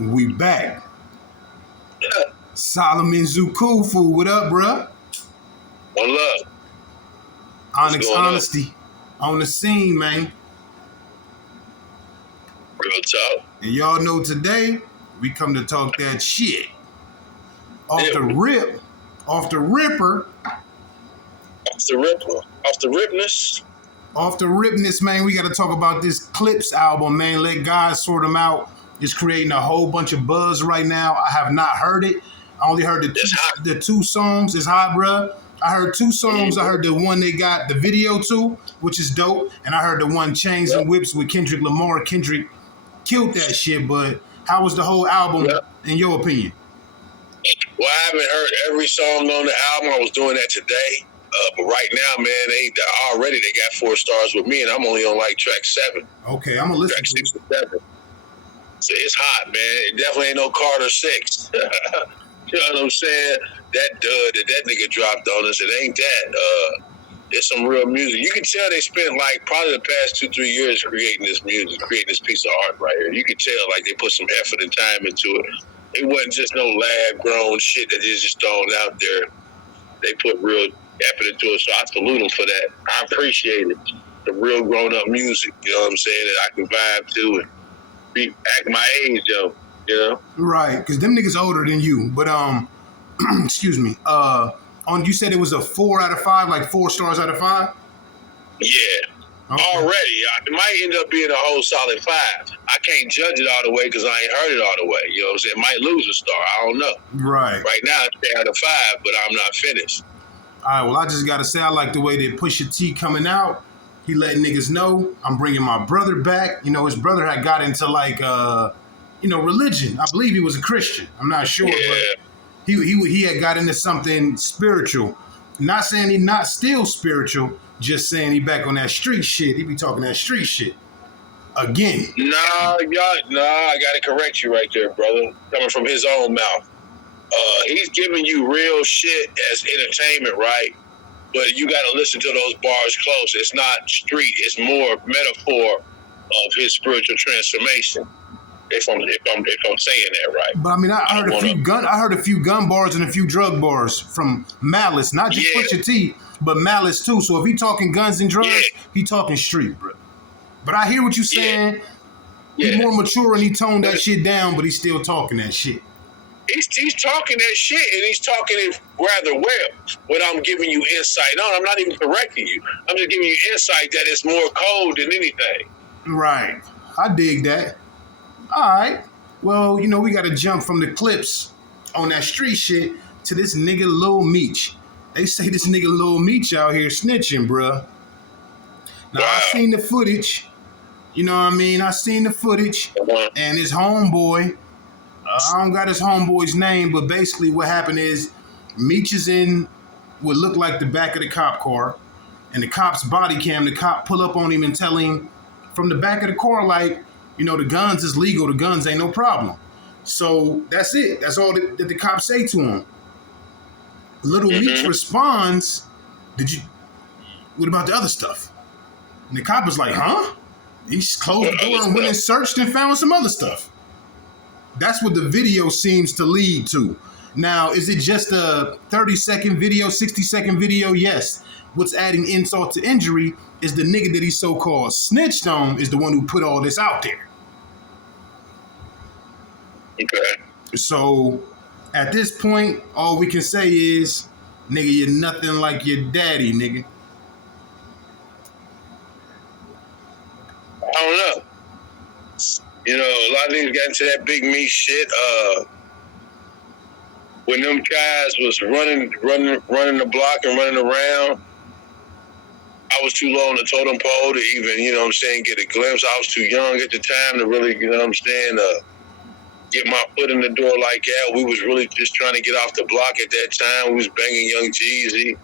We back. Solomon Zon'kufu, what up, bruh? One love. Onyx Honesty on the scene, man. Real talk. And y'all know today, we come to talk that shit. Off the ripper. Off the ripness. Off the ripness, man. We got to talk about this Clipse album, man. Let God sort them out. It's creating a whole bunch of buzz right now. I have not heard it. I only heard the two songs. It's hot, bruh. I heard two songs. I heard the one they got the video to, which is dope. And I heard the one Chains and Whips with Kendrick Lamar. Kendrick killed that shit, but how was the whole album in your opinion? Well, I haven't heard every song on the album. I was doing that today. But right now, man, they got 4 stars with me, and I'm only on like track 7. Okay, I'm gonna listen track to 6 or 7. So it's hot, man. It definitely ain't no Carter 6. You know what I'm saying? That dud that nigga dropped on us, it ain't that. It's some real music. You can tell they spent like probably the past 2-3 years creating this music, creating this piece of art right here. You can tell like they put some effort and time into it. It wasn't just no lab-grown shit that is just thrown out there. They put real effort into it, so I salute them for that. I appreciate it. The real grown-up music, you know what I'm saying, that I can vibe to and be act my age, yo, you know? Right, because them niggas older than you. But, excuse me, you said it was a 4 out of 5, like 4 stars out of 5? Yeah. Okay. Already. It might end up being a whole solid 5. I can't judge it all the way because I ain't heard it all the way. You know what I'm saying? It might lose a star. I don't know. Right. Right now, it's 3 out of 5, but I'm not finished. All right, well, I just got to say I like the way that Pusha T coming out. He letting niggas know I'm bringing my brother back. You know, his brother had got into like, religion. I believe he was a Christian. I'm not sure, but he had got into something spiritual. Not saying he not still spiritual, just saying he back on that street shit. He be talking that street shit again. Nah, I gotta correct you right there, brother. Coming from his own mouth. He's giving you real shit as entertainment, right? But you gotta listen to those bars close. It's not street, it's more metaphor of his spiritual transformation. If I'm saying that right. But I mean, I heard a few gun bars and a few drug bars from Malice, not just Pusha T, but Malice too. So if he talking guns and drugs, he talking street, bro. But I hear what you saying. He's more mature and he toned that shit down, but he's still talking that shit. He's talking that shit, and he's talking it rather well. What I'm giving you insight on, I'm not even correcting you. I'm just giving you insight that it's more cold than anything. Right. I dig that. All right. Well, we got to jump from the Clipse on that street shit to this nigga Lil Meech. They say this nigga Lil Meech out here snitching, bruh. Now, I seen the footage. You know what I mean? I seen the footage. And his homeboy, I don't got his homeboy's name, but basically what happened is Meech is in what looked like the back of the cop car. And the cop's body cam, the cop pull up on him and tell him from the back of the car, like, the guns is legal. The guns ain't no problem. So that's it. That's all that the cops say to him. Little Meech responds, what about the other stuff? And the cop was like, huh? He closed the door and went and searched and found some other stuff. That's what the video seems to lead to. Now, is it just a 30-second video, 60-second video? Yes. What's adding insult to injury is the nigga that he so-called snitched on is the one who put all this out there. Okay. So, at this point, all we can say is, nigga, you're nothing like your daddy, nigga. I don't know. A lot of niggas got into that big meat shit. When them guys was running the block and running around, I was too low on the totem pole to even, get a glimpse. I was too young at the time to really, get my foot in the door like that. We was really just trying to get off the block at that time. We was banging Young Jeezy.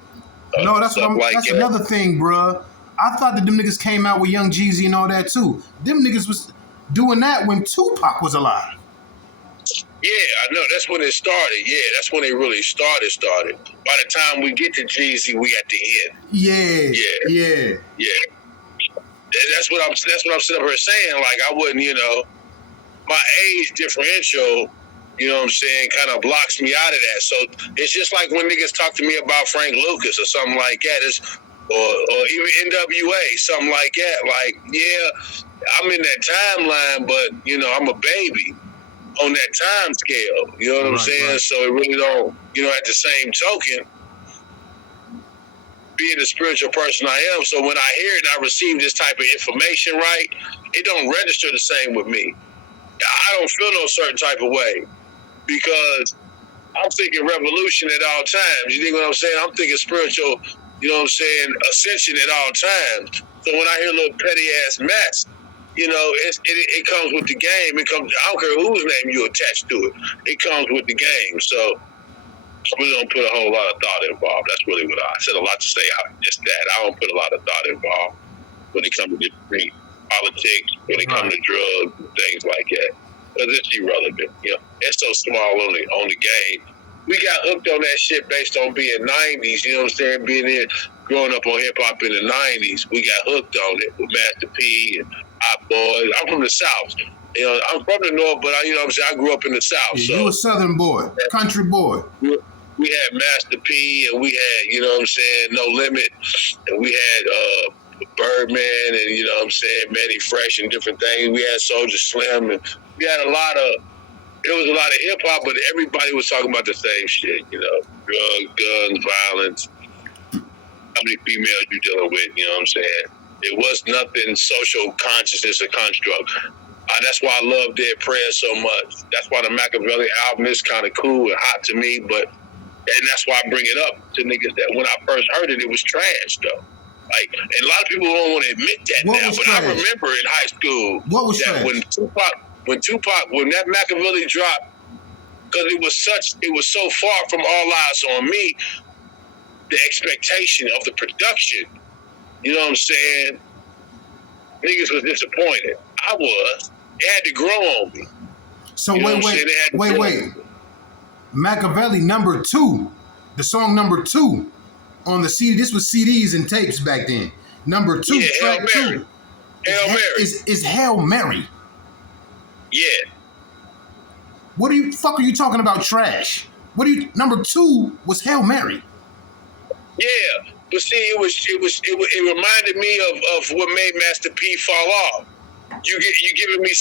No, that's another thing, bruh. I thought that them niggas came out with Young Jeezy and all that too. Them niggas was doing that when Tupac was alive. Yeah, I know. That's when it started. Yeah, that's when it really started. By the time we get to Jeezy, we at the end. Yeah. That's what I'm sitting up here saying. Like, I wouldn't, my age differential, you know what I'm saying, kind of blocks me out of that. So it's just like when niggas talk to me about Frank Lucas or something like that, or even NWA, something like that. Like, yeah, I'm in that timeline, but you know, I'm a baby on that time scale. You know what I'm saying? Right. So it really don't, you know, at the same token, being the spiritual person I am, so when I hear it and I receive this type of information, right, it don't register the same with me. I don't feel no certain type of way because I'm thinking revolution at all times. You think what I'm saying? I'm thinking spiritual, you know what I'm saying, ascension at all times. So when I hear a little petty ass mess, you know, it comes with the game. It comes. I don't care whose name you attach to it. It comes with the game. So I really don't put a whole lot of thought involved. That's really what I said. A lot to say. Just that. I don't put a lot of thought involved when it comes to different politics, when it comes to drugs and things like that. Because it's irrelevant. You know, it's so small on the game. We got hooked on that shit based on being 90s. You know what I'm saying? Being in, growing up on hip hop in the 90s, we got hooked on it with Master P and Hot Boys. I'm from the South. You know, I'm from the North, but you know what I'm saying? I grew up in the South. Yeah, so you a Southern boy, country boy. We had Master P, and we had, you know what I'm saying, No Limit, and we had Birdman, and you know what I'm saying, Manny Fresh and different things. We had Soulja Slim, and we had it was a lot of hip hop, but everybody was talking about the same shit, you know, drugs, guns, violence, how many females you dealing with, you know what I'm saying? It was nothing social consciousness or construct. That's why I love Dead Prayers so much. That's why the Machiavelli album is kind of cool and hot to me, and that's why I bring it up to niggas that when I first heard it, it was trash though. Like, and a lot of people don't want to admit that now, but trash? I remember in high school what was that trash? when that Machiavelli dropped, because it was so far from All Eyes on Me, the expectation of the production, you know what I'm saying? Niggas was disappointed. I was. It had to grow on me. So wait. Machiavelli #2, the song #2 on the CD. This was CDs and tapes back then. #2, yeah, track Hail Mary. 2. Hail Mary. Is Hail Mary. Yeah. What the fuck are you talking about trash? #2 was Hail Mary. Yeah. But see, it reminded me of what made Master P fall off. You giving me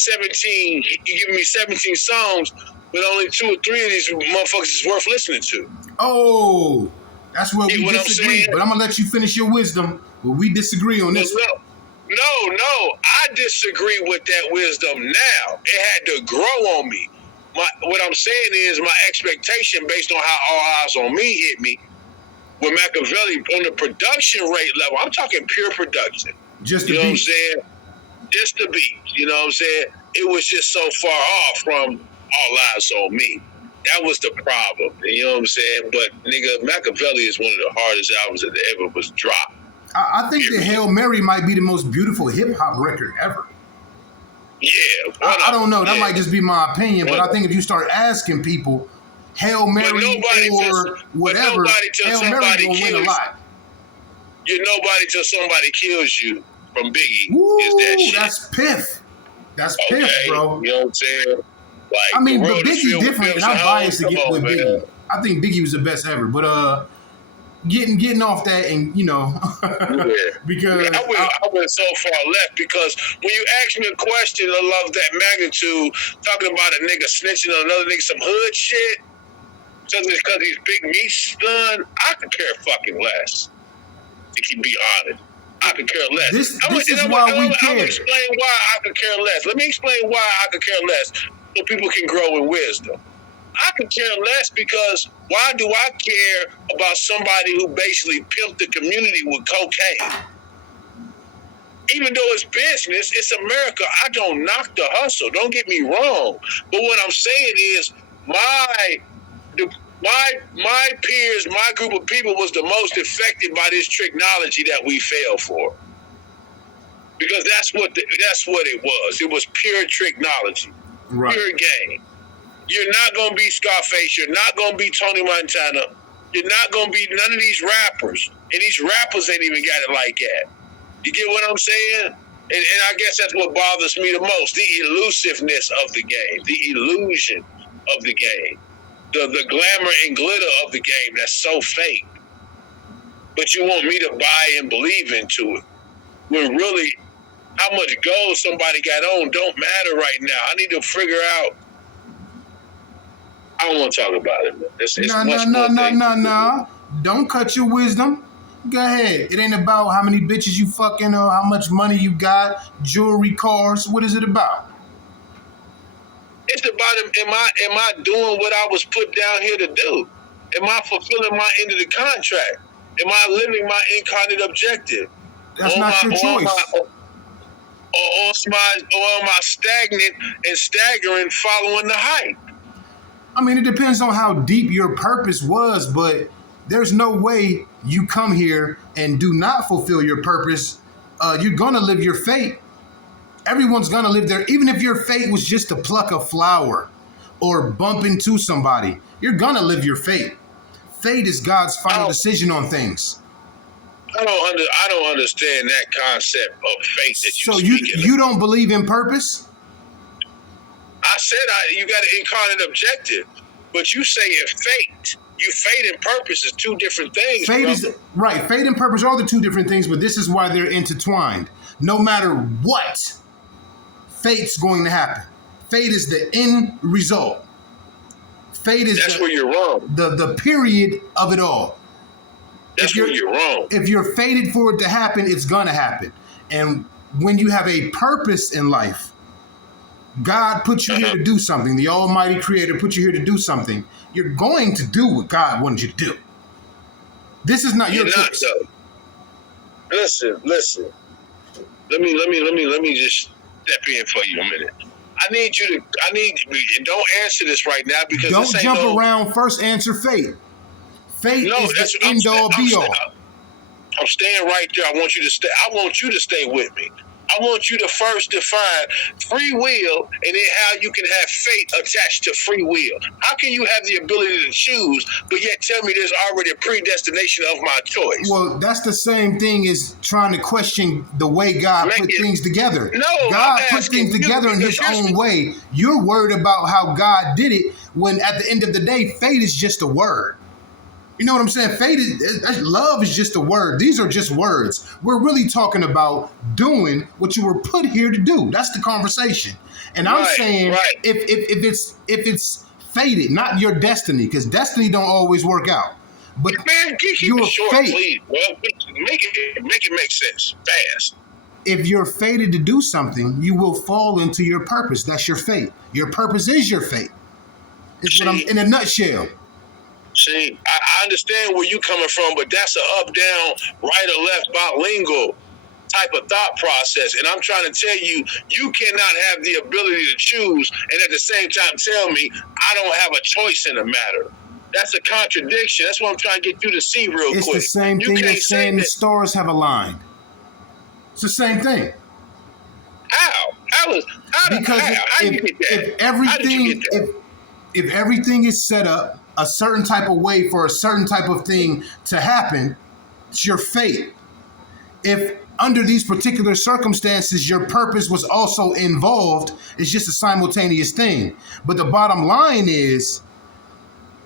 17 songs, but only 2 or 3 of these motherfuckers is worth listening to. Oh, that's where we disagree. But I'm gonna let you finish your wisdom. But we disagree on this. No, I disagree with that wisdom now. It had to grow on me. What I'm saying is my expectation based on how All Eyes on Me hit me with Machiavelli on the production rate level. I'm talking pure production. Just the beats. You know beats. what I'm saying? Just the beats. You know what I'm saying? It was just so far off from All Eyes on Me. That was the problem. You know what I'm saying? But nigga, Machiavelli is one of the hardest albums that ever was dropped. I think the Hail Mary might be the most beautiful hip hop record ever. Yeah. I don't know. That might just be my opinion, but I think if you start asking people, Hail Mary or whatever, Hail Mary gonna win a lot. You're nobody till somebody kills you from Biggie. Woo, is that shit. That's piff. That's piff, bro. You know what I'm saying? Like, I mean, but Biggie's different, and I'm biased to get with Biggie. Man. I think Biggie was the best ever, but getting off that, and you know, because I went so far left because when you ask me a question of that magnitude, talking about a nigga snitching on another nigga some hood shit, just because he's Big Meech's son, I could care fucking less. To be honest, I could care less. This is why we care. I'm gonna explain why I could care less. Let me explain why I could care less, so people can grow in wisdom. I could care less because why do I care about somebody who basically pimped the community with cocaine? Even though it's business, it's America. I don't knock the hustle. Don't get me wrong. But what I'm saying is my peers, my group of people was the most affected by this technology that we fell for. Because that's what it was. It was pure technology, right. Pure game. You're not going to be Scarface. You're not going to be Tony Montana. You're not going to be none of these rappers. And these rappers ain't even got it like that. You get what I'm saying? And I guess that's what bothers me the most, the elusiveness of the game, the illusion of the game, the glamour and glitter of the game that's so fake. But you want me to buy and believe into it, when really how much gold somebody got on don't matter right now. I need to figure out. I don't want to talk about it, man. No. Don't cut your wisdom. Go ahead. It ain't about how many bitches you fucking or how much money you got, jewelry, cars. What is it about? It's about, am I doing what I was put down here to do? Am I fulfilling my end of the contract? Am I living my incarnate objective? That's not your choice. Or am I stagnant and staggering following the hype? I mean, it depends on how deep your purpose was, but there's no way you come here and do not fulfill your purpose. You're going to live your fate. Everyone's going to live there. Even if your fate was just to pluck a flower or bump into somebody, you're going to live your fate. Fate is God's final decision on things. I don't understand that concept of fate that you speak. So you don't believe in purpose? I said you got an incarnate objective, but you say fate. Fate and purpose is two different things. Fate is right. Fate and purpose are the two different things, but this is why they're intertwined. No matter what, fate's going to happen. Fate is the end result. Fate is where you're wrong. The period of it all. That's where you're wrong. If you're fated for it to happen, it's gonna happen. And when you have a purpose in life, God put you here to do something. The Almighty Creator put you here to do something. You're going to do what God wanted you to do. This is not your choice. Listen. Let me just step in for you a minute. Don't answer this right now because don't jump around. First answer fate. Fate is the end all be all. I'm staying right there. I want you to stay with me. I want you to first define free will and then how you can have fate attached to free will. How can you have the ability to choose, but yet tell me there's already a predestination of my choice? Well, that's the same thing as trying to question the way God put things together. No, God put things together in his own way. You're worried about how God did it when at the end of the day, fate is just a word. You know what I'm saying? Fate is, love is just a word. These are just words. We're really talking about doing what you were put here to do. That's the conversation. And I'm saying if it's fated, not your destiny, because destiny don't always work out. But man, keep it short, please. Well, make it make sense fast. If you're fated to do something, you will fall into your purpose. That's your fate. Your purpose is your fate. It's what I'm in a nutshell. See, I understand where you're coming from, but that's an up-down, right or left bilingual type of thought process. And I'm trying to tell you, you cannot have the ability to choose and at the same time tell me I don't have a choice in the matter. That's a contradiction. That's what I'm trying to get you to see real quick. It's the same thing as saying the stars have aligned. It's the same thing. How? Because if everything is set up a certain type of way for a certain type of thing to happen, it's your fate. If under these particular circumstances, your purpose was also involved, it's just a simultaneous thing. But the bottom line is,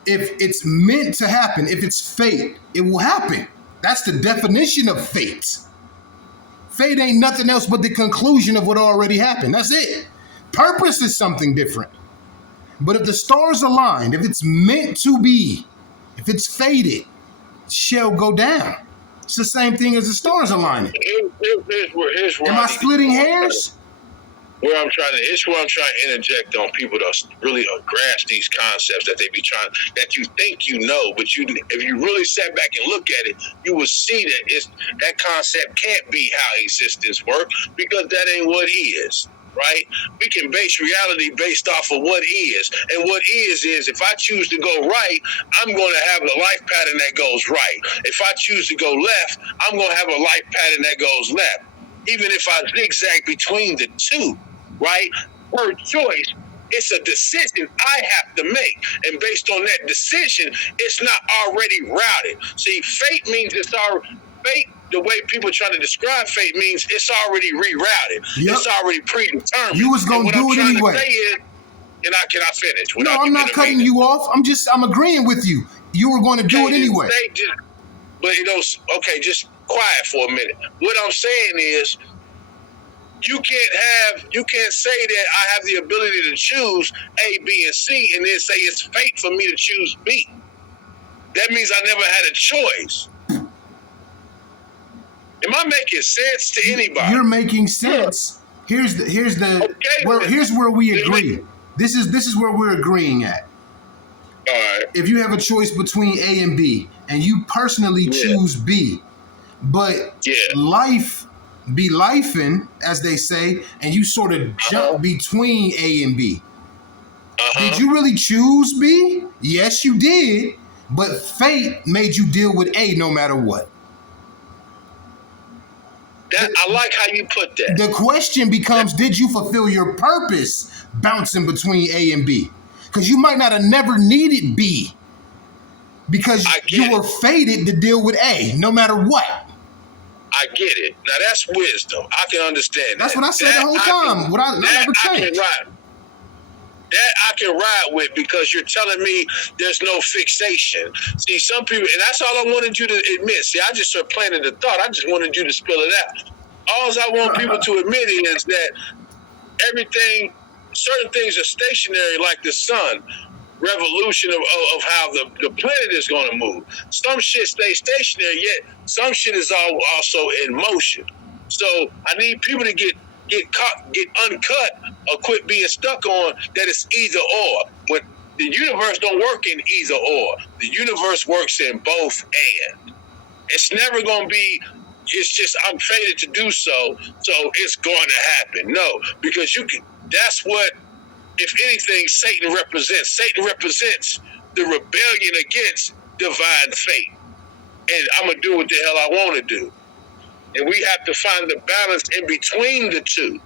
if it's meant to happen, if it's fate, it will happen. That's the definition of fate. Fate ain't nothing else but the conclusion of what already happened. That's it. Purpose is something different. But if the stars aligned, if it's meant to be, if it's fated, it shall go down. It's the same thing as the stars aligning. Here's where am I splitting hairs? Here's where I'm trying to interject on people to really grasp these concepts that they be trying, that you think you know, but if you really sat back and look at it, you will see that that concept can't be how existence works, because that ain't what is. Right? We can base reality based off of what is. And what is if I choose to go right, I'm going to have a life pattern that goes right. If I choose to go left, I'm going to have a life pattern that goes left. Even if I zigzag between the two, right? Per choice, it's a decision I have to make. And based on that decision, it's not already routed. See, fate means fate the way people trying to describe fate means it's already rerouted. Yep. It's already predetermined. You was gonna do it anyway. To say is, can I finish? No, I'm not cutting you off. I'm agreeing with you. You were going to do it anyway. But just quiet for a minute. What I'm saying is, you can't say that I have the ability to choose A, B, and C, and then say it's fate for me to choose B. That means I never had a choice. Am I making sense to anybody? You're making sense. Here's where we agree. This is where we're agreeing at. All right. If you have a choice between A and B, and you personally choose B, but life be lifing, as they say, and you sort of jump between A and B. Did you really choose B? Yes, you did, but fate made you deal with A no matter what. I like how you put that. The question becomes, did you fulfill your purpose bouncing between A and B? Because you might not have never needed B because you were fated to deal with A no matter what. I get it. Now that's wisdom. I can understand that. That's what I said the whole time. I never changed. That I can ride with because you're telling me there's no fixation. See, some people, and that's all I wanted you to admit. See, I just supplanted the thought. I just wanted you to spill it out. All I want people to admit is that certain things are stationary like the sun, revolution of how the planet is going to move. Some shit stays stationary, yet some shit is also in motion. So I need people to get uncut or quit being stuck on that it's either or. When the universe don't work in either or. The universe works in both and. It's never going to be, it's just I'm fated to do so it's going to happen. No, because that's what, if anything, Satan represents. Satan represents the rebellion against divine fate. And I'm going to do what the hell I want to do. And we have to find the balance in between the two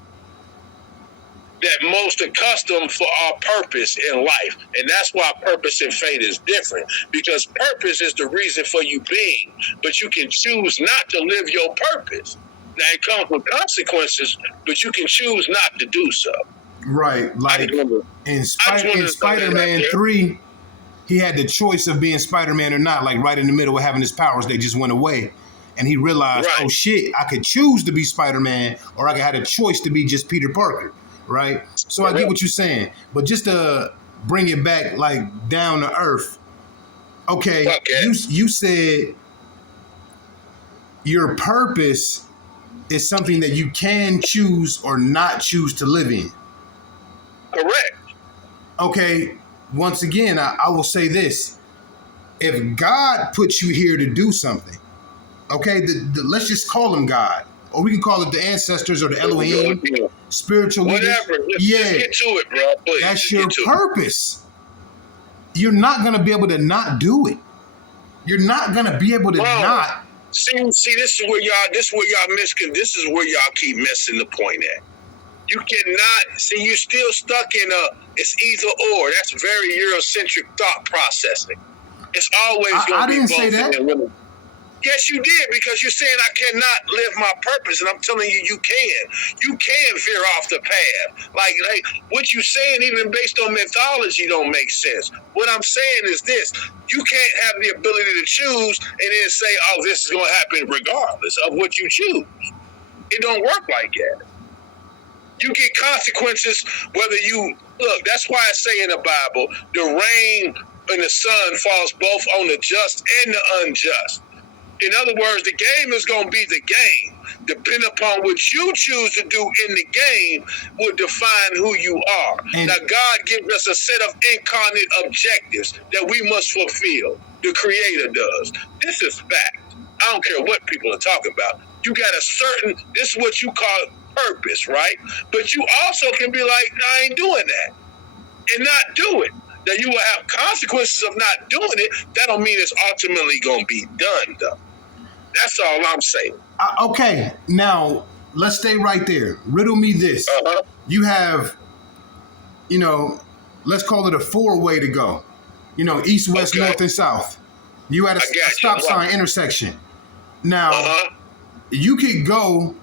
that most accustomed for our purpose in life. And that's why purpose and fate is different. Because purpose is the reason for you being, but you can choose not to live your purpose. Now, it comes with consequences, but you can choose not to do so. Right. Like in Spider-Man 3, he had the choice of being Spider-Man or not. Like right in the middle of having his powers, they just went away. And he realized, oh shit, I could choose to be Spider-Man or I could have a choice to be just Peter Parker. Right? So I get what you're saying. But just to bring it back like down to earth. Okay. You said your purpose is something that you can choose or not choose to live in. Correct. Okay, once again, I will say this. If God puts you here to do something, okay, let's just call him God. Or we can call it the ancestors or the Elohim, spiritual leaders. Whatever. Just get to it, bro. Please. That's your purpose. You're not going to be able to not do it. You're not going to be able to not. See, this is where y'all keep missing the point at. You cannot, you're still stuck in it's either or. That's very Eurocentric thought processing. It's always going to be both. I didn't say that. Yes, you did, because you're saying I cannot live my purpose, and I'm telling you, you can. You can veer off the path. Like what you're saying, even based on mythology, don't make sense. What I'm saying is this: you can't have the ability to choose and then say, "Oh, this is going to happen regardless of what you choose." It don't work like that. You get consequences whether you look. That's why I say in the Bible, the rain and the sun falls both on the just and the unjust. In other words, the game is going to be the game. Depending upon what you choose to do in the game will define who you are. And now, God gives us a set of incarnate objectives that we must fulfill. The Creator does. This is fact. I don't care what people are talking about. You got a certain, this is what you call purpose, right? But you also can be like, I ain't doing that, and not do it. Now, you will have consequences of not doing it. That don't mean it's ultimately going to be done, though. That's all I'm saying. Okay, now let's stay right there. Riddle me this. You have, let's call it a four-way to go. East, west, north, and south. You at a stop sign intersection. Now, you could go.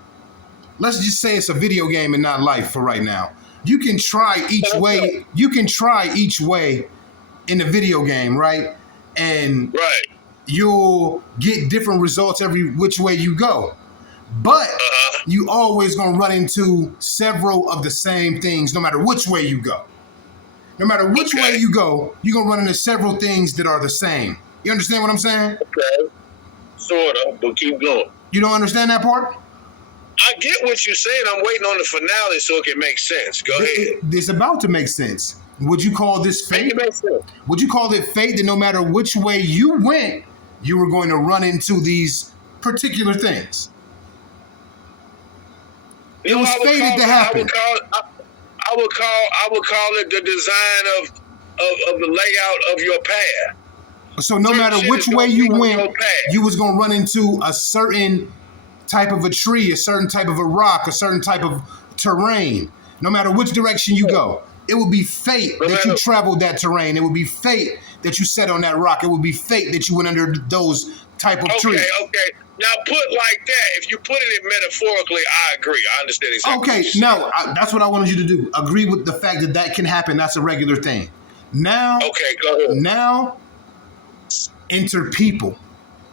Let's just say it's a video game and not life for right now. You can try each way. You can try each way in the video game, right? And Right. you'll get different results every which way you go. But you always gonna run into several of the same things, no matter which way you go. No matter which way you go, you're gonna run into several things that are the same. You understand what I'm saying? Okay. Sort of, but keep going. You don't understand that part? I get what you're saying. I'm waiting on the finale so it can make sense. Go ahead. It's about to make sense. Would you call this Make fate? it make sense. Would you call it fate that no matter which way you went, you were going to run into these particular things? It was fated to happen. I would call it the design of the layout of your path. So no Certain matter shit which is way gonna you be on went, your path. you was gonna run into a certain type of a tree, a certain type of a rock, a certain type of terrain. No matter which direction you go, it would be fate that you traveled that terrain. It would be fate that you sat on that rock. It would be fate that you went under those type of trees. Okay. Now put like that. If you put it in metaphorically, I agree. I understand exactly. Okay, what you're saying. now that's what I wanted you to do. Agree with the fact that that can happen. That's a regular thing. Now, Okay, go ahead. now enter people,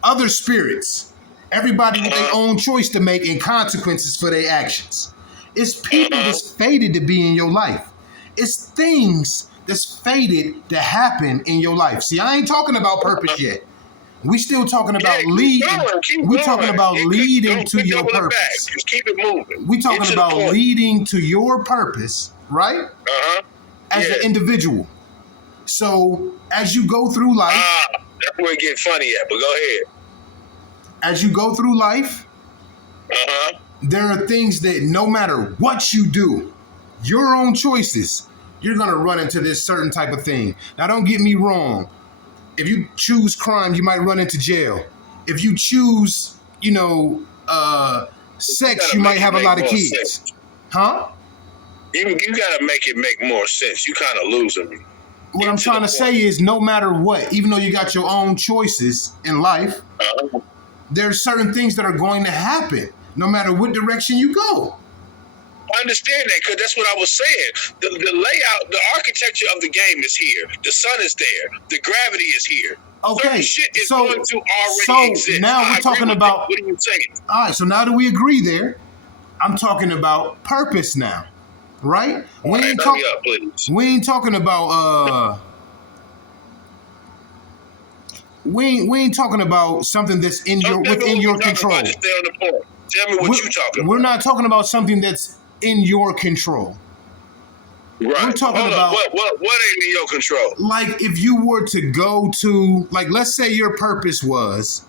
other spirits, everybody with their own choice to make and consequences for their actions. It's people that's fated to be in your life. It's things that's fated to happen in your life. See, I ain't talking about purpose yet. We still talking about leading. We talking about leading to your purpose. Just keep it moving. We talking about leading to your purpose, right? As an individual. So as you go through life, that's where it get funny at. But go ahead. As you go through life, there are things that no matter what you do, your own choices, you're gonna run into this certain type of thing. Now, don't get me wrong. If you choose crime, you might run into jail. If you choose, sex, you might have a lot of kids. Sense. Huh? You gotta make it make more sense. You kind of losing me. What I'm trying to say is no matter what, even though you got your own choices in life, there's certain things that are going to happen no matter what direction you go. I understand that because that's what I was saying. The layout, the architecture of the game is here. The sun is there. The gravity is here. Okay, certain shit is so going to already exist. Now we're talking about. What are you saying? All right, so now that we agree there, I'm talking about purpose now, right? We ain't talking about we ain't talking about something that's within your control. Just stay on the point. Tell me what you're talking about. We're not talking about something that's in your control. Right. We're talking about what ain't in your control. Like if you were to go to, like, let's say your purpose was,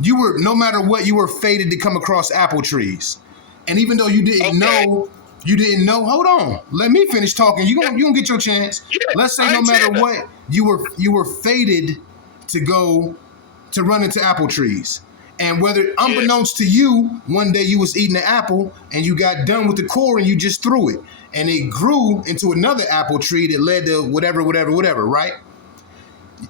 no matter what, you were fated to come across apple trees, and even though you didn't know, hold on, let me finish talking. You gonna get your chance. Yeah, let's say no matter what, you were fated to run into apple trees. And whether unbeknownst to you, one day you was eating an apple and you got done with the core and you just threw it. And it grew into another apple tree that led to whatever, right?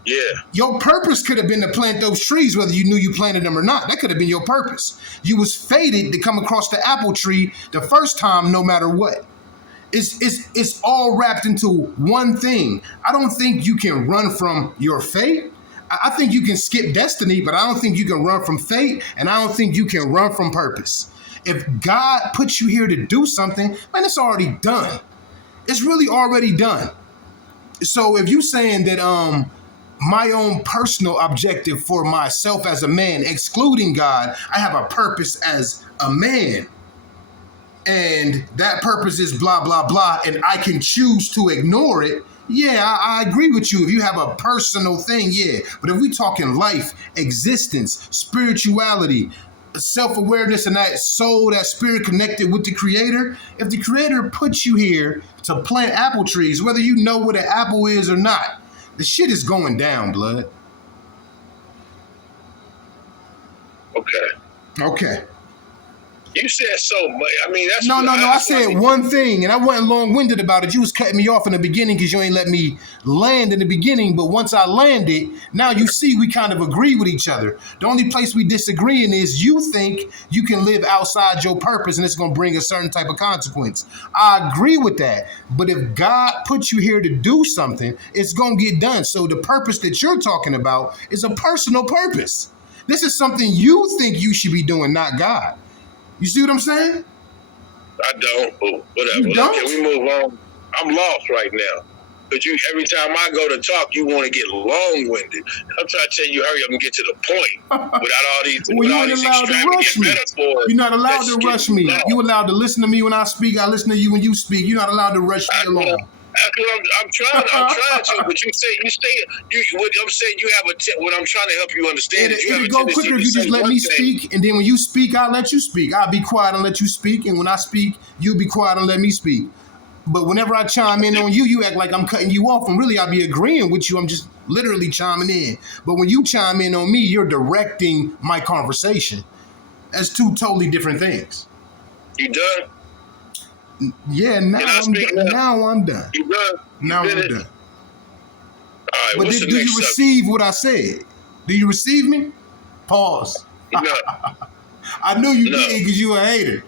Yeah. Your purpose could have been to plant those trees, whether you knew you planted them or not. That could have been your purpose. You was fated to come across the apple tree the first time, no matter what. It's all wrapped into one thing. I don't think you can run from your fate. I think you can skip destiny, but I don't think you can run from fate, and I don't think you can run from purpose. If God puts you here to do something, man, it's already done. It's really already done. So if you're saying that my own personal objective for myself as a man, excluding God, I have a purpose as a man, and that purpose is blah, blah, blah, and I can choose to ignore it, yeah, I agree with you. If you have a personal thing, yeah. But if we talking life, existence, spirituality, self-awareness, and that soul, that spirit connected with the Creator, if the Creator puts you here to plant apple trees, whether you know what an apple is or not, the shit is going down, blood. Okay. Okay. You said so much. I mean, that's No. I that's what said one thing, and I wasn't long-winded about it. You was cutting me off in the beginning because you ain't let me land in the beginning. But once I landed, now you see we kind of agree with each other. The only place we disagreeing is you think you can live outside your purpose and it's going to bring a certain type of consequence. I agree with that. But if God put you here to do something, it's going to get done. So the purpose that you're talking about is a personal purpose. This is something you think you should be doing, not God. You see what I'm saying? I don't. But whatever. You don't? Can we move on? I'm lost right now. But every time I go to talk, you want to get long-winded. I'm trying to tell you, hurry up and get to the point without all these, well, you ain't allowed to rush me. metaphors. You're not allowed to rush me. You allowed to listen to me when I speak. I listen to you when you speak. You're not allowed to rush me along. I'm trying to, but I'm saying you have what I'm trying to help you understand is you have a go tendency quicker if to you just say let one me thing. speak, and then when you speak, I'll let you speak. I'll be quiet and let you speak, and when I speak, you be quiet and let me speak. But whenever I chime in on you, you act like I'm cutting you off, and really I'll be agreeing with you. I'm just literally chiming in. But when you chime in on me, you're directing my conversation. That's two totally different things. You done? Yeah, now I'm done. Now I'm done. You done? Now I'm done. All right, but what's the do next you receive subject? what I said? Do you receive me? Pause. No. I knew you did because you a hater.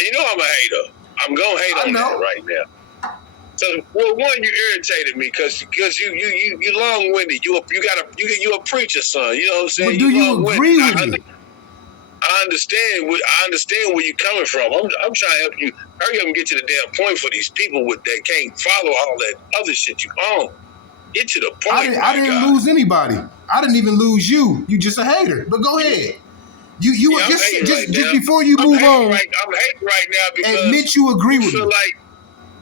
You know I'm a hater. I'm gonna hate on that right now. So, well, one, you irritated me because you long-winded. You a preacher, son. You know what I'm saying? But do you agree with me? I understand where you're coming from. I'm trying to help you hurry up and get to the damn point for these people that can't follow all that other shit you own. Get to the point. I didn't lose anybody. I didn't even lose you. You just a hater. But go ahead. Just before you move on. I'm hating right now because admit you agree with me. Like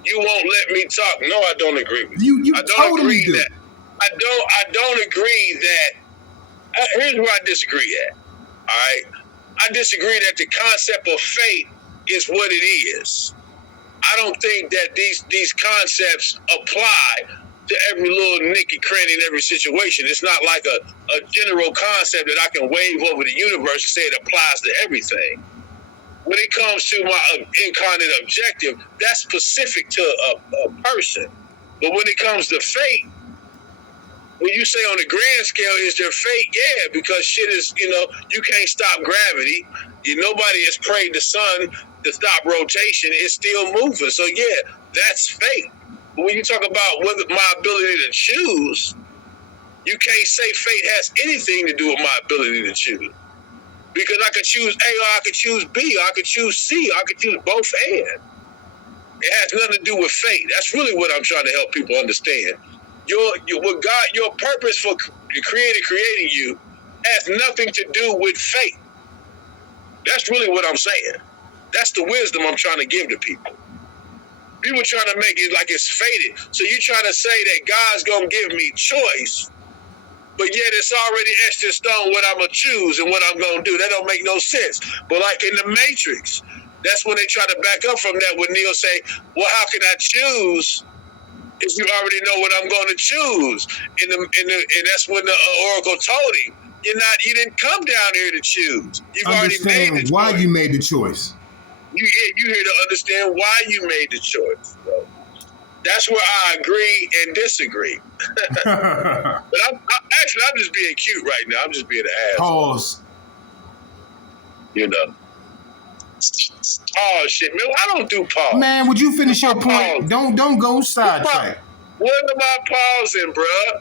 you won't let me talk. No, I don't agree with you. You totally do. I don't agree that. Here's where I disagree at. All right. I disagree that the concept of fate is what it is. I don't think that these concepts apply to every little nicky cranny in every situation. It's not like a general concept that I can wave over the universe and say it applies to everything. When it comes to my incarnate objective, that's specific to a person. But when it comes to fate, when you say on the grand scale, is there fate? Yeah, because shit is, you can't stop gravity. Nobody has prayed the sun to stop rotation. It's still moving. So yeah, that's fate. But when you talk about my ability to choose, you can't say fate has anything to do with my ability to choose. Because I could choose A or I could choose B or I could choose C or I could choose both and. It has nothing to do with fate. That's really what I'm trying to help people understand. Your purpose for creating you has nothing to do with fate. That's really what I'm saying. That's the wisdom I'm trying to give to people. People trying to make it like it's fated. So you're trying to say that God's going to give me choice, but yet it's already etched in stone what I'm going to choose and what I'm going to do. That don't make no sense. But like in the Matrix, that's when they try to back up from that when Neo say, well, how can I choose if you already know what I'm going to choose? And that's when the Oracle told him, you didn't come down here to choose. You've already made the choice. Why you made the choice. You here to understand why you made the choice. So that's where I agree and disagree. But I'm just being cute right now. I'm just being an ass. Pause. Oh shit, man! I don't do pause. Man, would you finish your point? Don't go sidetrack. What am I pausing, bruh?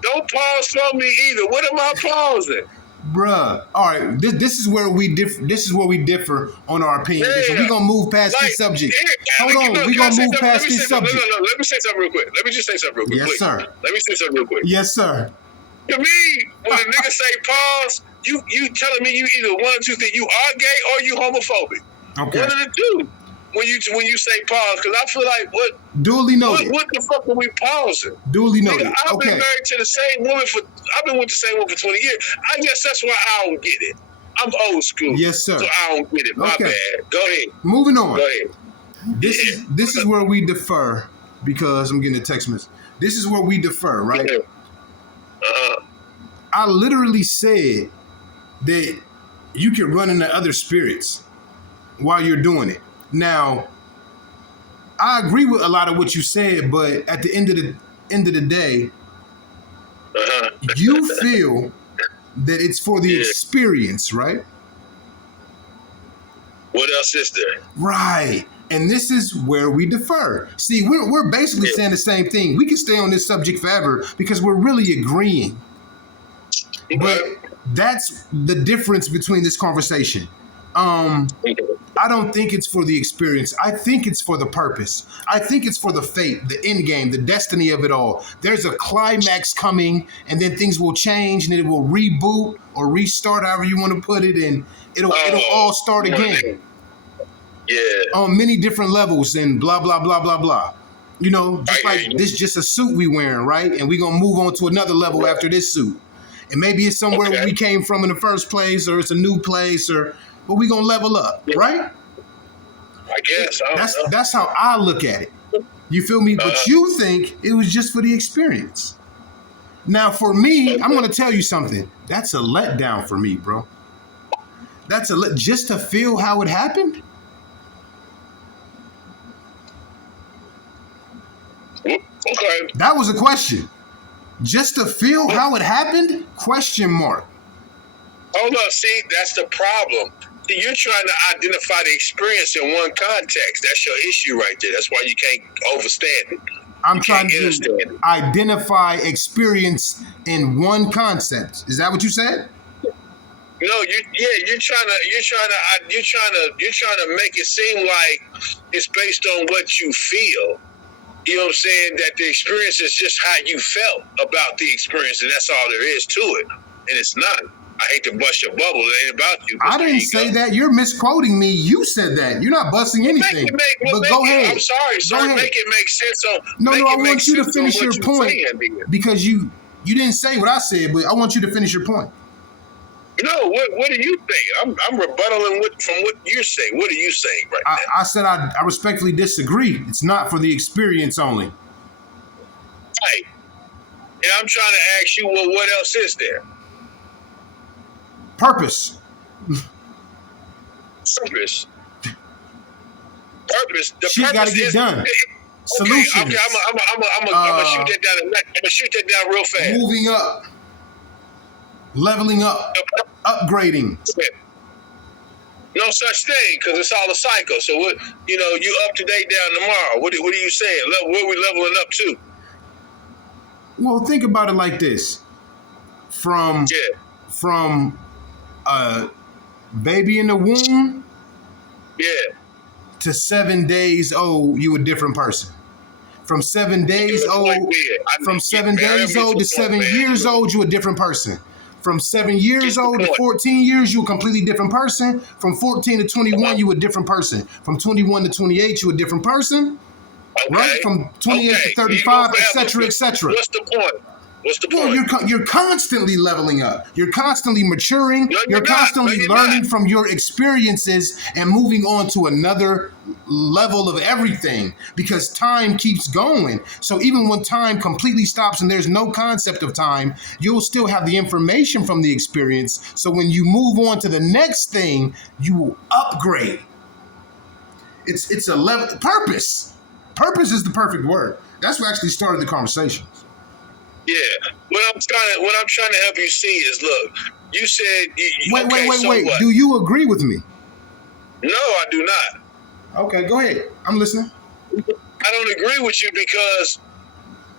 Don't pause for me either. What am I pausing? Bruh, all right. This is where we differ. This is where we differ on our opinion. Yeah. So we're gonna move past this subject. Hold on, we're gonna move past this subject. No. Let me say something real quick. Let me just say something real quick. Yes, sir. Let me say something real quick. Yes, sir. To me, when a nigga say pause, you telling me you either one or two things. You are gay or you homophobic. Okay. One of the two. When you say pause, because I feel like what? Duly noted. What the fuck are we pausing? Duly noted. Nigga, I've been married to the same woman I've been with the same woman for 20 years. I guess that's why I don't get it. I'm old school. Yes, sir. So I don't get it. My bad. Go ahead. Moving on. Go ahead. This is where we defer because I'm getting a text message. This is where we defer, right? Uh-huh. I literally said that you can run into other spirits while you're doing it. Now, I agree with a lot of what you said, but at the end of the day, you feel that it's for the experience, right? What else is there? Right. And this is where we differ. See, we're basically saying the same thing. We can stay on this subject forever because we're really agreeing. But that's the difference between this conversation. I don't think it's for the experience. I think it's for the purpose. I think it's for the fate, the end game, the destiny of it all. There's a climax coming, and then things will change, and it will reboot or restart, however you want to put it, and it'll all start again. Yeah. On many different levels and blah, blah, blah, blah, blah. You know, just like this just a suit we wearing, right? And we're going to move on to another level after this suit. And maybe it's somewhere where we came from in the first place, or it's a new place, but we're going to level up, right? I guess. That's how I look at it. You feel me? But you think it was just for the experience. Now, for me, I'm going to tell you something. That's a letdown for me, bro. That's just to feel how it happened? Okay. That was a question. Just to feel how it happened? Question mark. Hold on, see, that's the problem. See, you're trying to identify the experience in one context. That's your issue right there. That's why you can't overstand it. I'm trying to identify experience in one concept. Is that what you said? No, you're trying to make it seem like it's based on what you feel. You know what I'm saying? That the experience is just how you felt about the experience, and that's all there is to it. And it's not. I hate to bust your bubble. It ain't about you. I didn't say that. You're misquoting me. You said that. You're not busting anything. Go ahead. I'm sorry, sir. Make it make sense. No, I want you to finish your point. Because you didn't say what I said, but I want you to finish your point. No, what do you think? I'm rebuttaling from what you're saying. What are you saying right now? I said I respectfully disagree. It's not for the experience only. Right. And I'm trying to ask you, well, what else is there? Purpose. Purpose. Purpose. The shit got to get done. Solutions. Okay. I'm gonna shoot that down. I'm gonna shoot that down real fast. Moving up. Leveling up. Upgrading. No such thing, because it's all a cycle. So what? You up today, down tomorrow. What are you saying? What are we leveling up to? Well, think about it like this: from baby in the womb, to 7 days old, you a different person. From 7 days old, to 7 years old, you a different person. From 7 years old to 14 years, you a completely different person. From 14 to 21, you a different person. From 21 to 28, you a different person. Okay. Right? From 28 to 35, etc., etc. What's the point? Well, you're constantly leveling up. You're constantly maturing. You're constantly learning from your experiences and moving on to another level of everything, because time keeps going. So even when time completely stops and there's no concept of time, you'll still have the information from the experience. So when you move on to the next thing, you will upgrade. It's a level. Purpose. Purpose is the perfect word. That's what actually started the conversation. Yeah, what I'm trying to help you see is, look, you said wait. What? Do you agree with me? No, I do not. Okay, go ahead. I'm listening. I don't agree with you because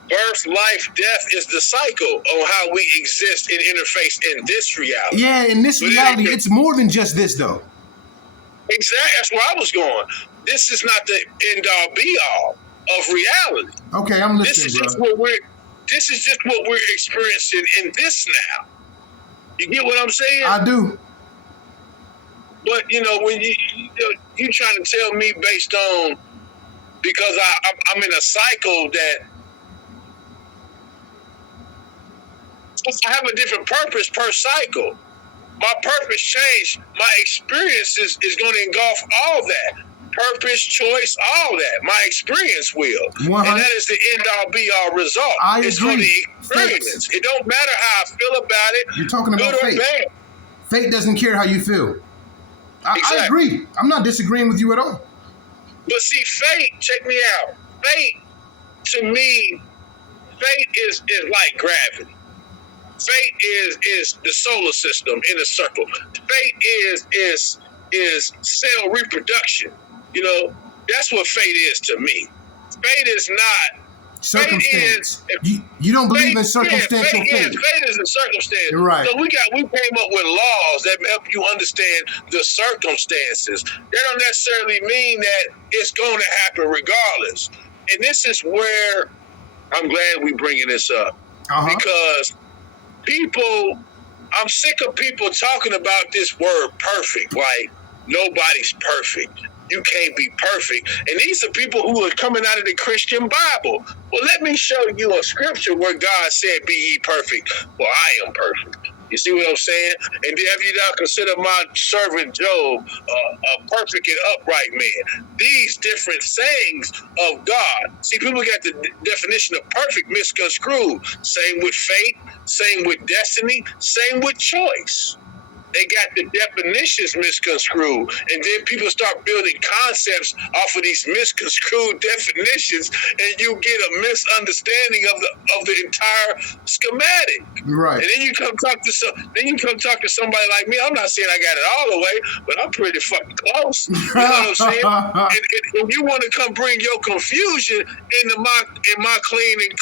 birth, life, death is the cycle on how we exist and interface in this reality. Yeah, in this reality, it's more than just this, though. Exactly. That's where I was going. This is not the end all be all of reality. Okay, I'm listening. This is just what we're experiencing in this now. You get what I'm saying? I do. But when you trying to tell me based on, because I'm in a cycle that I have a different purpose per cycle. My purpose changed. My experiences is going to engulf all that. Purpose, choice, all that. My experience will. 100. And that is the end-all, be-all result. I it's agree. For the experience. It don't matter how I feel about it. You're talking about good fate. Or bad. Fate doesn't care how you feel. Exactly. I agree. I'm not disagreeing with you at all. But see, fate, check me out. Fate, to me, fate is like gravity. Fate is the solar system in a circle. Fate is cell reproduction. You know, that's what fate is to me. Fate is not Circumstance. Fate is, you don't believe in fate, circumstantial yeah, fate. fate is a circumstance. You're right. So we came up with laws that help you understand the circumstances. That don't necessarily mean that it's going to happen regardless. And this is where I'm glad we bringing this up because I'm sick of people talking about this word perfect. Like nobody's perfect. You can't be perfect. And these are people who are coming out of the Christian Bible. Well, let me show you a scripture where God said, be ye perfect. Well, I am perfect. You see what I'm saying? And have you not considered my servant Job a perfect and upright man? These different sayings of God. See, people got the definition of perfect misconstrued. Same with faith, same with destiny, same with choice. They got the definitions misconstrued, and then people start building concepts off of these misconstrued definitions, and you get a misunderstanding of the entire schematic. Right. And then you come talk to somebody like me. I'm not saying I got it all the way, but I'm pretty fucking close. You know what I'm saying? and you want to come bring your confusion into my clean and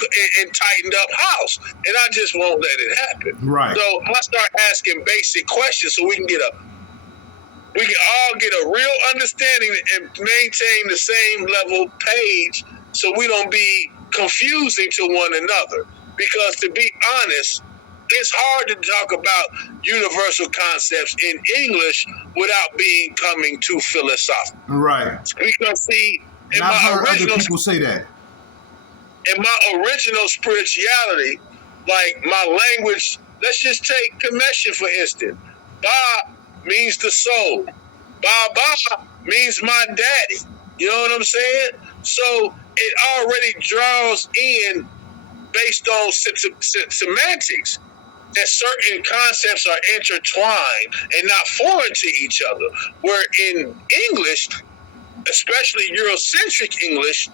tightened up house, and I just won't let it happen. Right. So I start asking basic questions so we can all get a real understanding and maintain the same level page so we don't be confusing to one another. Because to be honest, it's hard to talk about universal concepts in English without becoming too philosophical. Right. Because see, and I've heard other people say that. In my original spirituality, like my language, let's just take Commission for instance. Ba means the soul. Ba means my daddy. You know what I'm saying? So it already draws in based on semantics that certain concepts are intertwined and not foreign to each other. Where in English, especially Eurocentric English,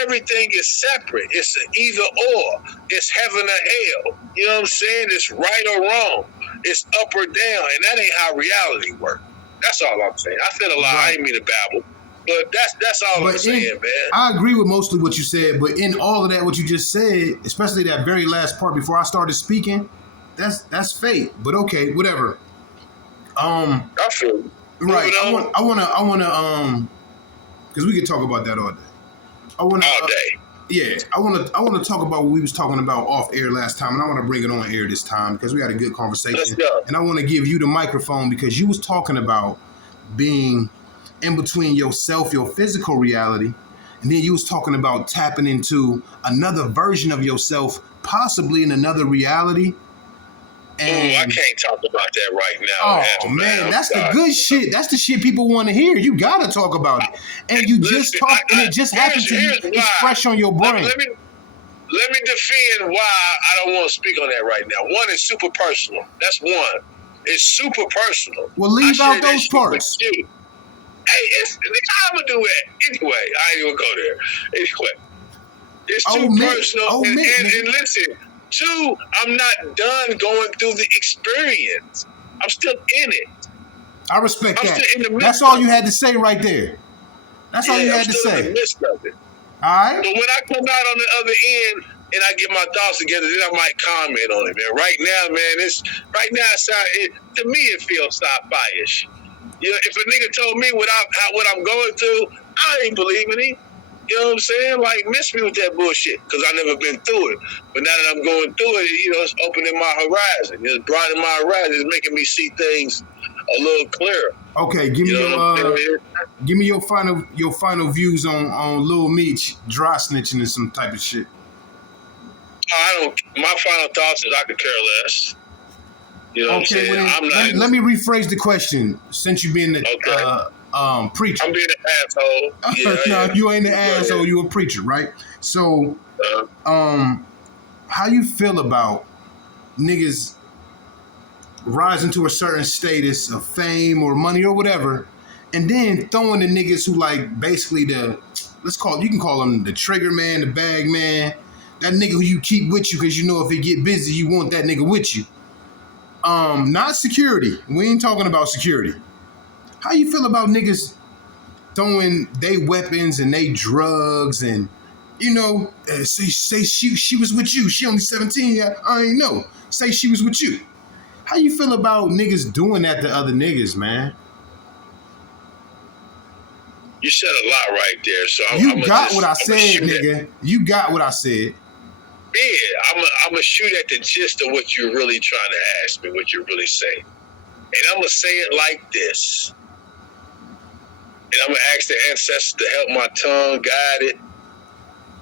everything is separate. It's an either or. It's heaven or hell. You know what I'm saying? It's right or wrong. It's up or down. And that ain't how reality works. That's all I'm saying. I said a lot. Right. I ain't mean to babble. But that's all I'm saying, man. I agree with mostly what you said, but in all of that, what you just said, especially that very last part before I started speaking, that's fate. But okay, whatever. I feel you. Right. I wanna because we could talk about that all day. All day. Yeah, I want to talk about what we was talking about off air last time, and I want to bring it on air this time because we had a good conversation. Let's go. And I want to give you the microphone because you was talking about being in between yourself, your physical reality, and then you was talking about tapping into another version of yourself, possibly in another reality. And I can't talk about that right now. Oh man, that's the good shit. That's the shit people want to hear. You gotta talk about it, and you just talk, and it just happened to you. It's fresh on your brain. Let me defend why I don't want to speak on that right now. One is super personal. That's one. It's super personal. Well, leave out those parts. Hey, I'm gonna do it anyway. I ain't gonna go there anyway. It's too personal. And listen. Two, I'm not done going through the experience. I'm still in it. I respect that. That's all you had to say right there. That's all you had to say. In the midst of it. All right. But when I come out on the other end and I get my thoughts together, then I might comment on it, man. Right now, man, to me it feels sci-fi-ish. You know, if a nigga told me what I'm going through, I ain't believing him. You know what I'm saying? Like, miss me with that bullshit, because I never been through it. But now that I'm going through it, you know, it's opening my horizon. It's broadening my horizon. It's making me see things a little clearer. Okay, give me your final views on Lil Meech dry snitching and some type of shit. My final thoughts is I could care less. You know what I'm saying? Let me rephrase the question since you've been the preacher. I'm being an asshole. No, you ain't an asshole. You a preacher, right? So, how you feel about niggas rising to a certain status of fame or money or whatever, and then throwing the niggas who like basically you can call them the trigger man, the bag man, that nigga who you keep with you because you know if it get busy, you want that nigga with you. Not security. We ain't talking about security. How you feel about niggas throwing they weapons and they drugs and say she was with you. She only 17. I ain't know. Say she was with you. How you feel about niggas doing that to other niggas, man? You said a lot right there. So you got what I said, nigga. You got what I said. Yeah, I'm gonna shoot at the gist of what you're really trying to ask me, what you're really saying. And I'm gonna say it like this. And I'm gonna ask the ancestors to help my tongue guide it.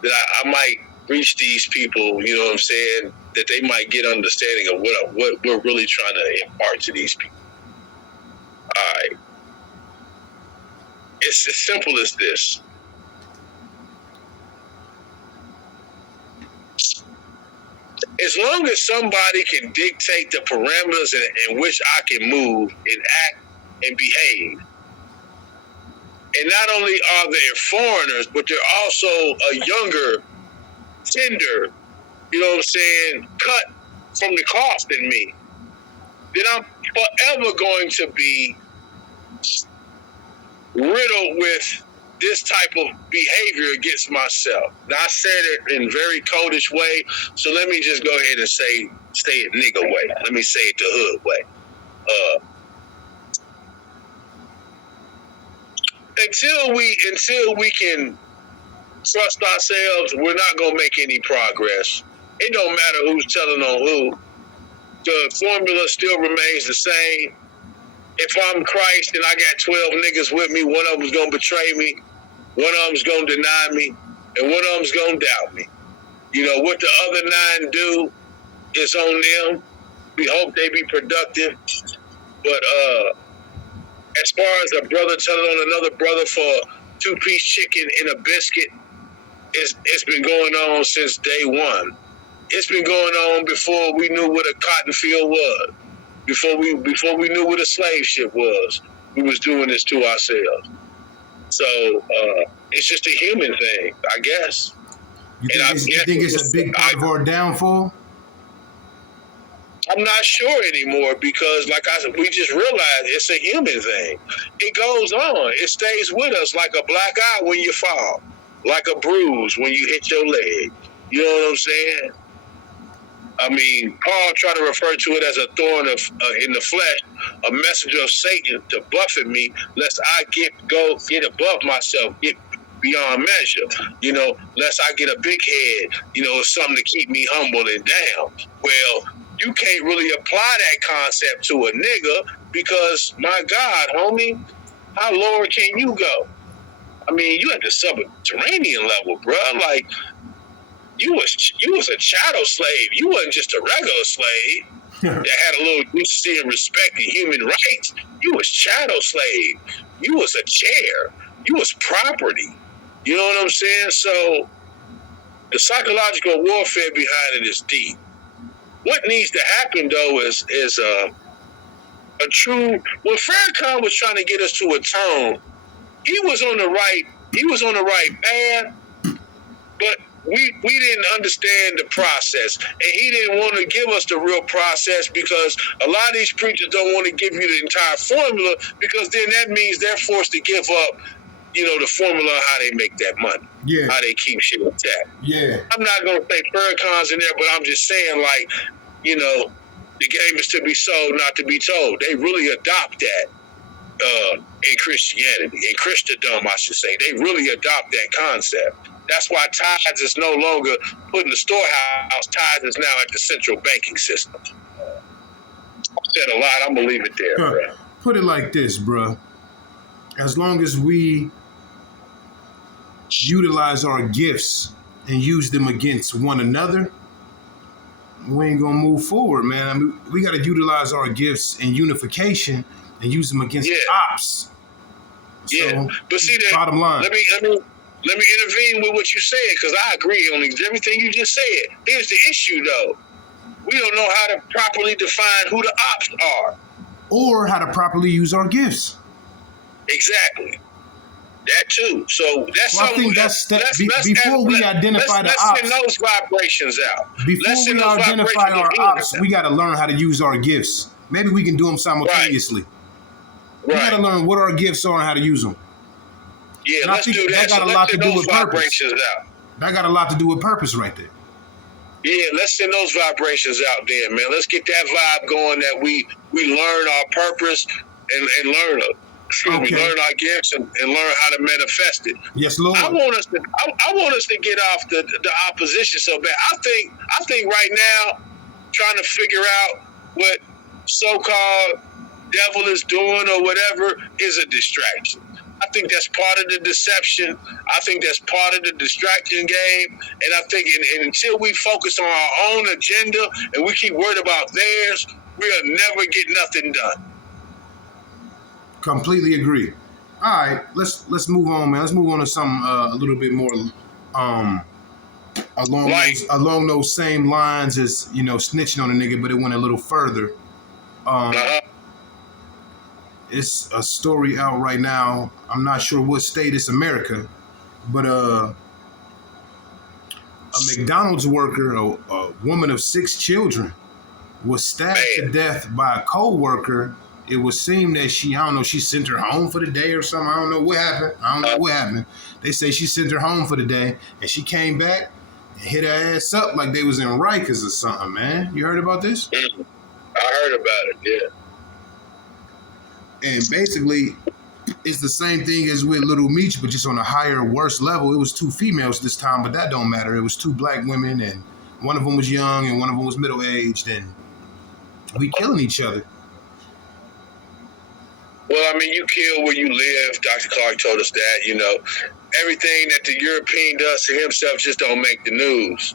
That I might reach these people, you know what I'm saying, that they might get understanding of what we're really trying to impart to these people. All right. It's as simple as this. As long as somebody can dictate the parameters in which I can move and act and behave, and not only are they foreigners, but they're also a younger, tender, you know what I'm saying, cut from the cloth than me, then I'm forever going to be riddled with this type of behavior against myself. Now, I said it in a very codish way, so let me just go ahead and say it nigga way. Let me say it the hood way. Until we can trust ourselves, we're not gonna make any progress. It don't matter who's telling on who. The formula still remains the same. If I'm Christ and I got 12 niggas with me, one of them's gonna betray me, one of them's gonna deny me, and one of them's gonna doubt me. You know, what the other 9 do is on them. We hope they be productive. But as far as a brother telling on another brother for 2-piece chicken and a biscuit, it's been going on since day one. It's been going on before we knew what a cotton field was. Before we knew what a slave ship was. We was doing this to ourselves. So it's just a human thing, I guess. You think it's a big part of our downfall? I'm not sure anymore because, like I said, we just realized it's a human thing. It goes on. It stays with us like a black eye when you fall, like a bruise when you hit your leg. You know what I'm saying? I mean, Paul tried to refer to it as a thorn in the flesh, a messenger of Satan to buffet me, lest I get above myself, get beyond measure. You know, lest I get a big head. You know, it's something to keep me humble and down. Well, you can't really apply that concept to a nigga because, my God, homie, how lower can you go? I mean, you at the subterranean level, bro. Like, you was a chattel slave. You wasn't just a regular slave that had a little decency and respect and human rights. You was chattel slave. You was a chair. You was property. You know what I'm saying? So the psychological warfare behind it is deep. What needs to happen though is a true. When Farrakhan was trying to get us to atone, he was on the right path, but we didn't understand the process, and he didn't want to give us the real process because a lot of these preachers don't want to give you the entire formula because then that means they're forced to give up, you know, the formula of how they make that money, how they keep shit intact. Yeah, I'm not gonna say Farrakhan's in there, but I'm just saying, like, you know, the game is to be sold, not to be told. They really adopt that in Christianity, in Christendom, I should say. They really adopt that concept. That's why tithes is no longer put in the storehouse. Tithes is now at the central banking system. I've said a lot. I'm going to leave it there, bro. Put it like this, bro. As long as we utilize our gifts and use them against one another, we ain't going to move forward, man. I mean, we got to utilize our gifts in unification and use them against ops. So, but see that, bottom line. Let me intervene with what you said because I agree on everything you just said. Here's the issue, though. We don't know how to properly define who the ops are. Or how to properly use our gifts. Exactly. That too. So that's well, I think that's before we identify the ops. Let's send those vibrations out. Before we identify our ops, we got to learn how to use our gifts. Maybe we can do them simultaneously. Right. We got to learn what our gifts are and how to use them. Yeah, and let's do that. That got a lot to do with purpose. Out. That got a lot to do with purpose right there. Yeah, let's send those vibrations out there, man. Let's get that vibe going that we learn our purpose and learn learn our gifts and learn how to manifest it. Yes, Lord. I want us to get off the opposition so bad. I think right now, trying to figure out what so-called devil is doing or whatever is a distraction. I think that's part of the deception. I think that's part of the distraction game. And I think until we focus on our own agenda and we keep worried about theirs, we'll never get nothing done. Completely agree. All right, let's move on, man. Let's move on to something a little bit more along those same lines as, you know, snitching on a nigga, but it went a little further. It's a story out right now. I'm not sure what state it's America, but a McDonald's worker, a woman of 6 children, was stabbed to death by a co-worker. It would seem that she sent her home for the day or something. I don't know what happened. They say she sent her home for the day, and she came back and hit her ass up like they was in Rikers or something, man. You heard about this? I heard about it, yeah. And basically, it's the same thing as with Little Meech, but just on a higher, worse level. It was 2 females this time, but that don't matter. It was 2 black women, and one of them was young and one of them was middle-aged, and we killing each other. Well, I mean, you kill where you live. Dr. Clark told us that, you know. Everything that the European does to himself just don't make the news.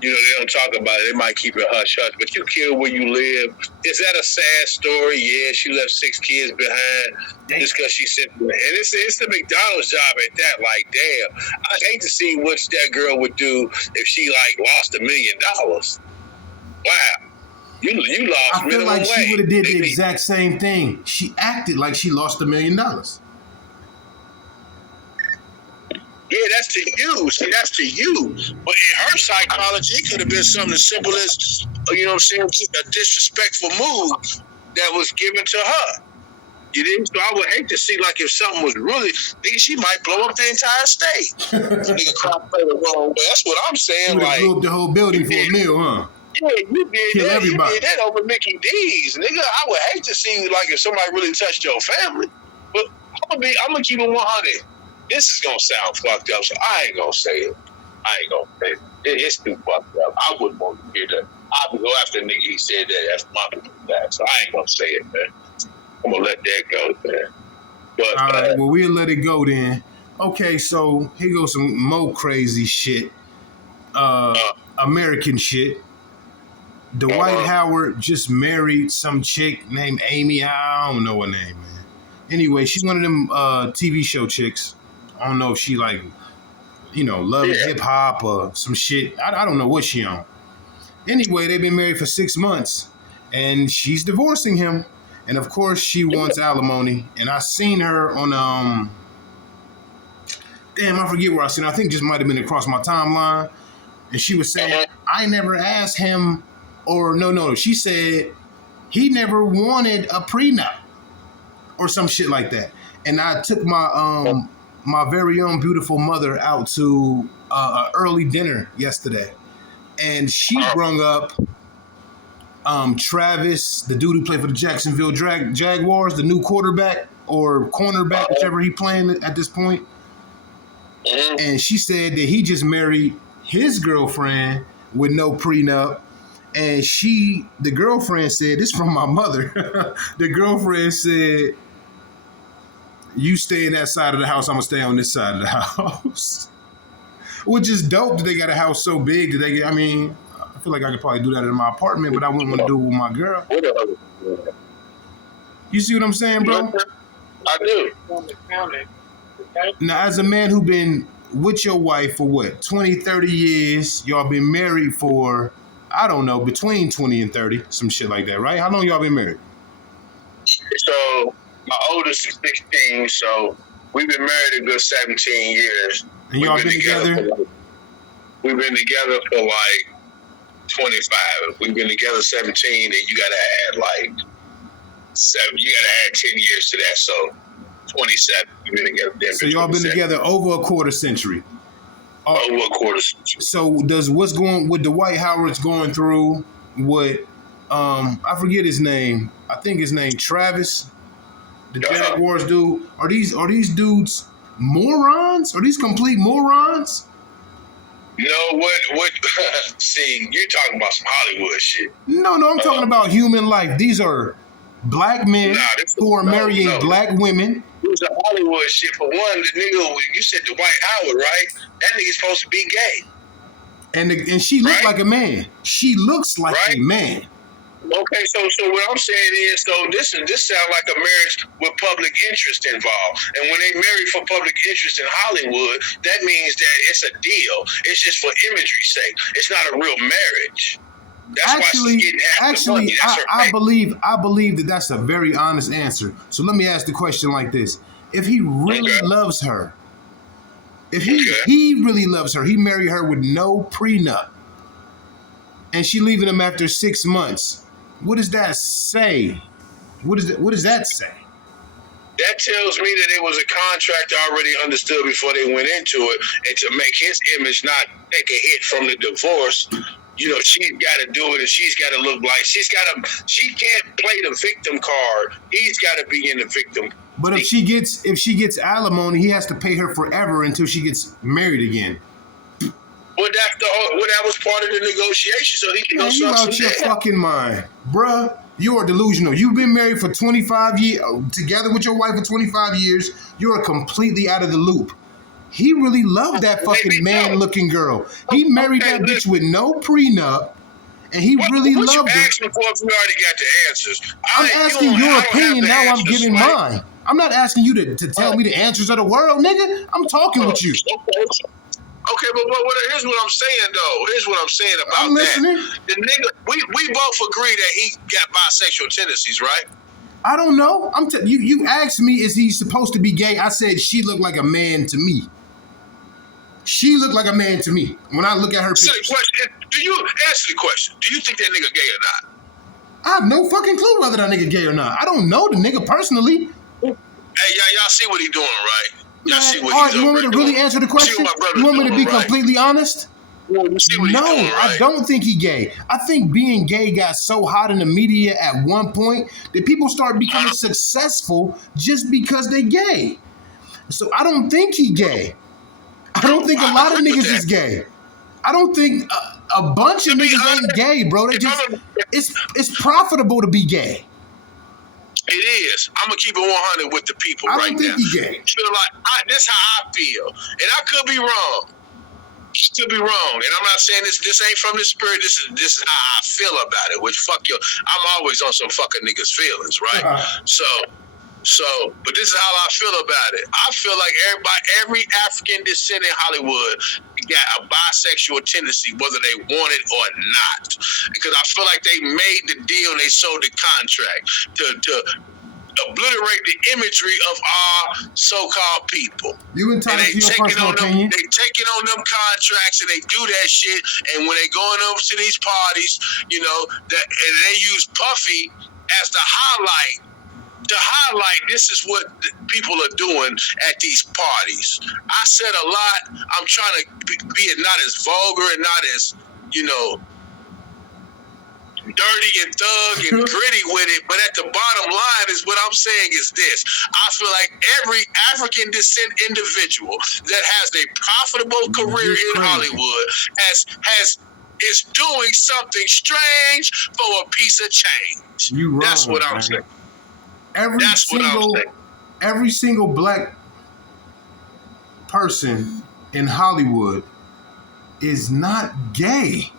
You know, they don't talk about it. They might keep it hush-hush. But you kill where you live. Is that a sad story? Yeah, she left 6 kids behind just because she sent them. And it's the McDonald's job at that. Like, damn. I hate to see what that girl would do if she, like, lost $1 million. Wow. You lost minimum wage. I feel like she would have did the exact same thing. She acted like she lost $1 million. Yeah, that's to you. See, that's to you. But in her psychology, it could have been something as simple as, you know what I'm saying, a disrespectful move that was given to her. You didn't? So I would hate to see, like, if something was really, nigga, she might blow up the entire state. Nigga, can't play the wrong way. That's what I'm saying. You like, blew up the whole building for a meal, huh? Yeah, you did Kill that. Everybody. You did that over Mickey D's, nigga. I would hate to see, like, if somebody really touched your family. But I'm gonna keep it 100. This is gonna sound fucked up, so I ain't gonna say it. It's too fucked up. I wouldn't want to hear that. I would go after a nigga. He said that. That's my bad. So I ain't gonna say it, man. I'm gonna let that go, man. But all right, well, we'll let it go then. Okay, so here goes some more crazy shit. American shit. Dwight Howard just married some chick named Amy. I don't know her name, man. Anyway, she's one of them TV show chicks. I don't know if she, like, you know, loves hip hop or some shit. I don't know what she on. Anyway, they've been married for 6 months, and she's divorcing him. And of course, she wants alimony. And I seen her on damn, I forget where I seen her. I think just might have been across my timeline. And she was saying, I never asked him, or no. She said he never wanted a prenup or some shit like that. And I took my my very own beautiful mother out to an early dinner yesterday, and she brung up Travis, the dude who played for the Jacksonville Jaguars, the new quarterback or cornerback, whichever he playing at this point. And she said that he just married his girlfriend with no prenup. And the girlfriend said, this is from my mother. The girlfriend said, you stay in that side of the house, I'm gonna stay on this side of the house. Which is dope that they got a house so big that they get, I mean, I feel like I could probably do that in my apartment, but I wouldn't want to do it with my girl. You see what I'm saying, bro? I do. Now, as a man who been with your wife for what, 20, 30 years, y'all been married for, I don't know, between 20 and 30, some shit like that, right? How long y'all been married? So my oldest is 16, so we've been married a good 17 years. And y'all been together? We've been together for like 25. We've been together 17, and you gotta add like 7. You gotta add 10 years to that, so 27. We've been together. So y'all been together over a quarter century. Over a quarter century. So does what's going with Dwight Howard's going through with I forget his name. I think his name Travis, the Jaguars dude. Are these dudes morons? Are these complete morons? No, what? See, you're talking about some Hollywood shit. No, I'm talking about human life. These are black men who are marrying black women. It was a Hollywood shit. For one, the nigga, you said Dwight Howard, right? That nigga's supposed to be gay. And she looked like a man. She looks like a man. Okay, so what I'm saying is, so this sounds like a marriage with public interest involved. And when they marry for public interest in Hollywood, that means that it's a deal. It's just for imagery's sake. It's not a real marriage. That's why she's getting half the money. I believe that's a very honest answer. So let me ask the question like this: if he really loves her, if he really loves her, he married her with no prenup, and she leaving him after 6 months. What does that say? What does that say? That tells me that it was a contract already understood before they went into it, and to make his image not take a hit from the divorce, you know, she's got to do it, and she's got to look like she can't play the victim card. He's got to be in the victim. But if she gets alimony, he has to pay her forever until she gets married again. Well, that was part of the negotiation, so he can go you out your fucking mind, bruh. You are delusional. You've been married for 25 years, together with your wife for 25 years. You are completely out of the loop. He really loved that fucking man-looking girl. He married that bitch with no prenup, and he really loved her. What you asking for if you already got the answers? I'm asking your opinion, now I'm giving mine. I'm not asking you to tell me the answers of the world, nigga. I'm talking with you. Okay, but here's what I'm saying, though. Here's what I'm saying about I'm listening. that. The nigga, we both agree that he got bisexual tendencies, right? I don't know. You asked me, is he supposed to be gay? I said she looked like a man to me. She looked like a man to me when I look at her pictures. Do you answer the question? Do you think that nigga gay or not? I have no fucking clue whether that nigga gay or not. I don't know the nigga personally. Hey, y'all see what he doing, right? Y'all see what all right, you want me to really answer the question? You want me to be completely honest? No, I don't think he gay. I think being gay got so hot in the media at one point that people start becoming successful just because they gay. So I don't think he gay. I don't think a lot of niggas is gay. I don't think a bunch of niggas ain't gay, bro. They just it's profitable to be gay. It is. I'm gonna keep it 100 with the people right now. I don't think he gay. Feel like this how I feel, and I could be wrong. Could be wrong, and I'm not saying this ain't from the spirit. This is how I feel about it. Which fuck you. I'm always on some fucking niggas' feelings, right? So, but this is how I feel about it. I feel like every African descent in Hollywood got a bisexual tendency, whether they want it or not. Because I feel like they made the deal and they sold the contract to obliterate the imagery of our so-called people. You entitled to your personal opinion. They taking on them contracts and they do that shit. And when they going over to these parties, you know, and they use Puffy as the highlight. To highlight, this is what people are doing at these parties. I said a lot. I'm trying to be not as vulgar and not as, you know, dirty and thug and gritty with it. But at the bottom line is what I'm saying is this. I feel like every African descent individual that has a profitable career in Hollywood is doing something strange for a piece of change. You wrong, That's what I'm saying. Every single black person in Hollywood is not gay.